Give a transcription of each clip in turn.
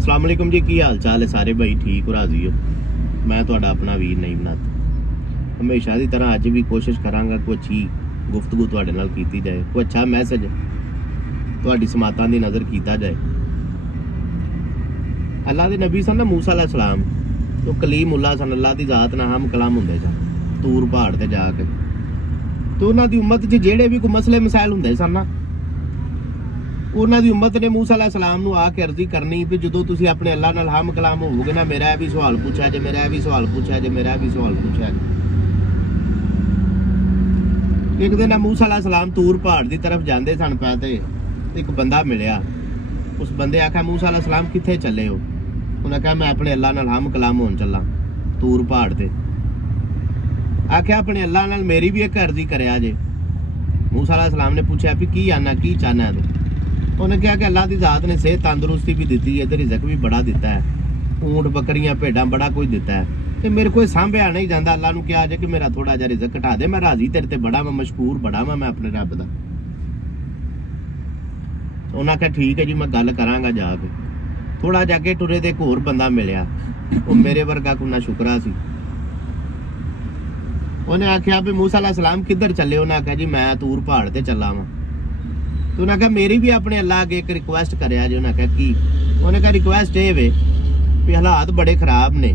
अस्सलाम वालेकुम जी, की हाल चाल है सारे भाई? ठीक हो, राजी हो? मैं तुहाडा अपना वीर नईम नाथ हमेशा की तरह अज भी कोशिश करांगा कोई अच्छी गुफ्तगू तुहाडे नाल कीती जाए, कोई अच्छा मैसेज तुहाडी समातां दी नज़र कीता जाए। अल्लाह दे नबी सन ना मूसा अलैहिस्सलाम, तो कलीमुल्लाह सन, अल्लाह दी जात नाल हम कलाम हुंदे सन तूर पहाड़ ते जाके। तो उन्हां दी उम्मत च जेड़े भी कोई मसले मसाइल हुंदे सन ना, उन्हां दी उम्मत ने मूसा अलैहिस्सलाम नूं आके अर्जी करनी भी जदों तुसीं अपने अल्लाह नाल हम कलाम होवोगे ना, मेरा भी सवाल पूछा जे, मेरा भी सवाल पूछा जे, मेरा भी सवाल पूछा जे। एक दिन मूसा अलैहिस्सलाम तूर पहाड़ की तरफ जाते सन पै ते एक बंदा मिलिया। उस बंदे आख्या मूसा अलैहिस्सलाम कित्थे चले हो? उन्हें कहा मैं अपने अल्लाह नाल हम कलाम होन चला तूर पहाड़ ते। आख्या अपने अल्लाह नाल मेरी भी एक अर्जी करया जे। मूसा अलैहिस्सलाम ने पूछा भी की आना की चाहना है तू? उन्हें कहा कि अल्लाह की जात ने सेहत तंदुरुस्ती भी दी है, रिज़क भी बड़ा दिता है, ऊंट बकरियां भेडां बड़ा कुछ दिता है, तो मेरे को सांभिया नहीं जाता। अल्लाह नूं कहा जे कि मेरा थोड़ा जिहा रिज़क घटा दे, मैं राजी तेरे ते बड़ा वा, मशकूर बड़ा वा मैं अपने रब दा। उन्हें कहा ठीक है जी, मैं गल करांगा जाके। थोड़ा जाके टुरे ते एक होर बंदा मिलिया, वो मेरे वर्गा को ना शुकरा सी। उन्हें आख्या भी मूसा अलैहिस्सलाम किधर चले? उन्हें आख्या जी मैं तूर पहाड़ ते चला वां। तो उन्हें कहा मेरी भी अपने अल्लाह अगे एक रिक्वेस्ट करया जी। उन्हें कहा की? उन्हें कहा रिक्वेस्ट ये वे भी हालात बड़े खराब ने,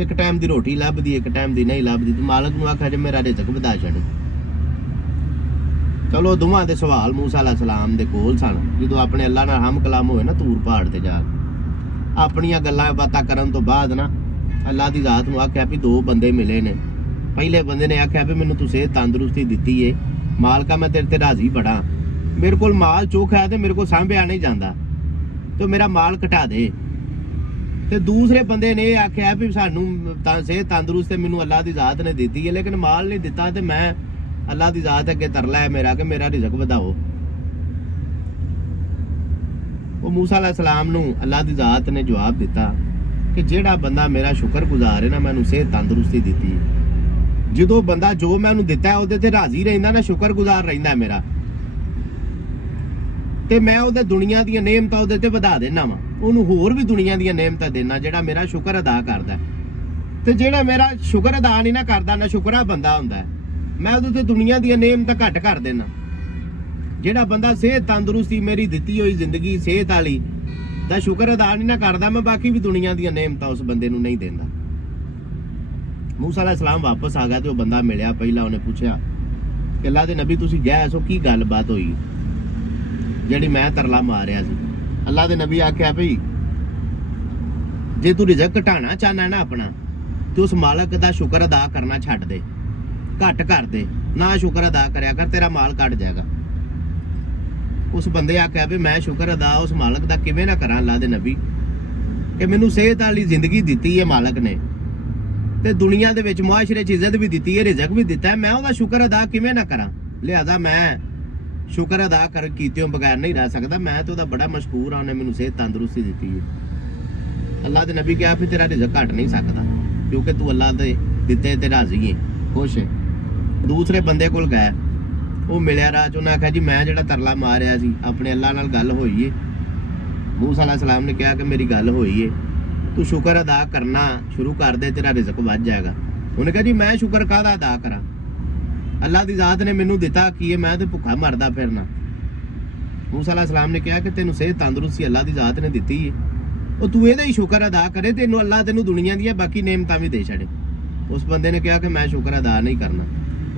एक टाइम की रोटी लभदी, एक टाइम की नहीं लभदी, तो मालक नूं आख्या जे मेरा रिज़क वधा छड़। चलो दोवां दे सवाल मूसा अलैहिस्सलाम दे कोल सन। जदों अपने अल्लाह नाल हम कलाम होए ना तूर पहाड़ ते जा, अपनियां गल्लां बातां करन तो बाद ना अल्लाह दी जात नूं आख्या भी दो बंदे मिले ने। पहले बंदे ने आख्या भी मैनूं तूं सेहत तंदुरुस्ती दित्ती है, मालका मैं तेरे ते राजी बड़ा, मेरे को माल चोखा है तो मेरे को सांभिया नहीं जाता, तो मेरा माल घटा दे। ते दूसरे बंदे ने आख्या भी सानू सेहत तंदुरुस्त मैनू अल्लाह की जात ने दी है, लेकिन माल नहीं दिता, तो मैं अल्लाह की जात अगे तरला है मेरा कि मेरा रिज़क वधाओ। वो मूसा अलैहिस्सलाम नूं अल्लाह की जात ने जवाब दिता कि जेड़ा बंदा मेरा शुक्र गुजार है ना, मैनू सेहत तंदुरुस्ती दी है, जो बंदा जो मैं उन्हें दिता है उहदे ते राजी रहिंदा ना, शुक्र गुजार रहिंदा मेरा, ते मैं उहदे दुनिया दी नेमतां उहदे ते वधा देना वा, उहनूं होर भी दुनिया दी नेमतां देना जेड़ा मेरा शुक्र अदा करदा है। ते जेड़ा मेरा शुक्र अदा नहीं ना करदा, ना शुकरा बंदा हुंदा है, मैं उहदे ते दुनिया दी नेमतां घट कर देना। जेड़ा बंदा सेहत तंदुरुस्ती मेरी दित्ती हुई जिंदगी सेहत वाली दा शुक्र अदा नहीं ना करदा, मैं बाकी भी दुनिया दी नेमतां उस बंदे नूं नहीं देंदा। मूसा अलैहिस्सलाम वापस आ गया तो बंदा मिलिया। पहला उन्हें पूछा कि अल्लाह दे नबी तुसीं गए सो की गलबात हुई जेड़ी मैं तरला मारिया सी? अल्लाह दे नबी आख्या भई जे तू रिज़क घटाना चाहना ना अपना, तो उस मालक दा शुक्र अदा करना छड्ड दे, घट कर दे, ना शुक्र अदा करया कर, तेरा माल घट जाएगा। उस बंदे आख्या भी मैं शुक्र अदा उस मालक दा किवें ना करा अल्लाह दे नबी, कि मैनू सेहत वाली जिंदगी दित्ती है मालक ने, ते दुनिया दे विच मुआशरे च इज्जत भी दित्ती है, रिज़क भी दिता है, मैं उहदा शुक्र अदा किवें ना करा? लिहाजा मैं शुक्र अदा कर कीतियों बगैर नहीं रह सकता, मैं तो बड़ा मशकूर हाँ, उन्हें मैनू सेहत तंदुरुस्ती दी है। अल्लाह के नबी कहा फिर तेरा रिज़क घट नहीं सकता, क्योंकि तू अल्लाह दे दिते ते राजी है, खुश है। दूसरे बंदे कोल गए, वो मिलिया राह च, उन्हें आख्या जी मैं जेड़ा तरला मारिया सी अपने अल्लाह नाल गल होई है। मूसा अलैहिस्सलाम ने कहा कि मेरी गल होई है, तू शुक्र अदा करना शुरू कर दे, तेरा रिज़क बढ़ जाएगा। उन्हें कहा जी मैं शुक्र काहदा अदा करा? अल्लाह की जात ने मैनू दिता की है, मैं तो भुखा मरदा फिरना। मूसा अलैहिस्सलाम ने कहा कि तेनू सेहत तंदुरुस्ती अल्लाह की जात ने दी है, और तू ਇਹਦਾ ही शुक्र अदा करे, तेनू अल्लाह तेनू दुनिया दी बाकी नेमतां भी दे छड़े। उस बंदे ने कहा कि मैं शुक्र अदा नहीं करना।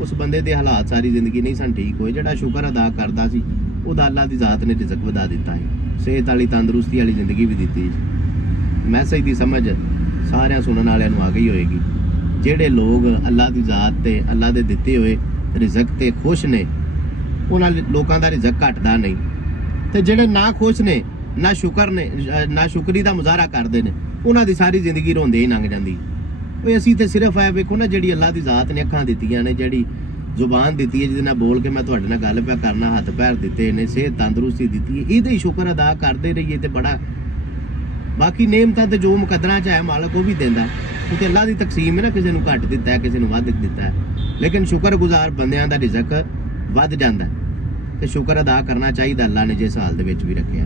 उस बंदे दे हालात सारी जिंदगी नहीं सन ठीक होए, जेड़ा शुक्र अदा करदा सी उहदा अल्लाह की जात ने रिज़क वधा दिता है, सेहत वाली तंदुरुस्ती वाली जिंदगी भी दी है। मैसेज की समझ सारियां सुनने वालियां नूं आ गई होएगी। जेड़े लोग अल्लाह की जात ते अल्लाह दे दिते हुए रिज़क ते खुश ने, उन्हां लोकां दा रिज़क घटदा नहीं, ते जेड़े ना खुश ने, ना शुक्र ने, ना शुक्री दा मुजाहरा करदे ने, उन्हां दी सारी जिंदगी रोंदे ही लंघ जांदी। ओए असीं ते सिर्फ है वेखो ना, जेड़ी अल्लाह की जात ने अखां दित्तियां ने, जेड़ी जुबान दित्ती है, जिहदे नाल बोल के मैं तुहाडे नाल गल पिया करना, हत्थ पैर दित्ते ने, सेहत तंदुरुस्ती दित्ती है, इहदा ही शुक्र अदा करदे रहिए ते बड़ा बाकी नेमतां ते जो मुकद्दरां च है मालक वो भी देंदा, क्योंकि अल्लाह की तकसीम है ना, किसी नूं घट दिता है, किसी नूं वध दिता है, लेकिन शुक्र गुजार बंदियां दा रिज़क वध जांदा है, ते शुक्र अदा करना चाहिए अल्लाह ने जिस हाल दे विच भी रखिया।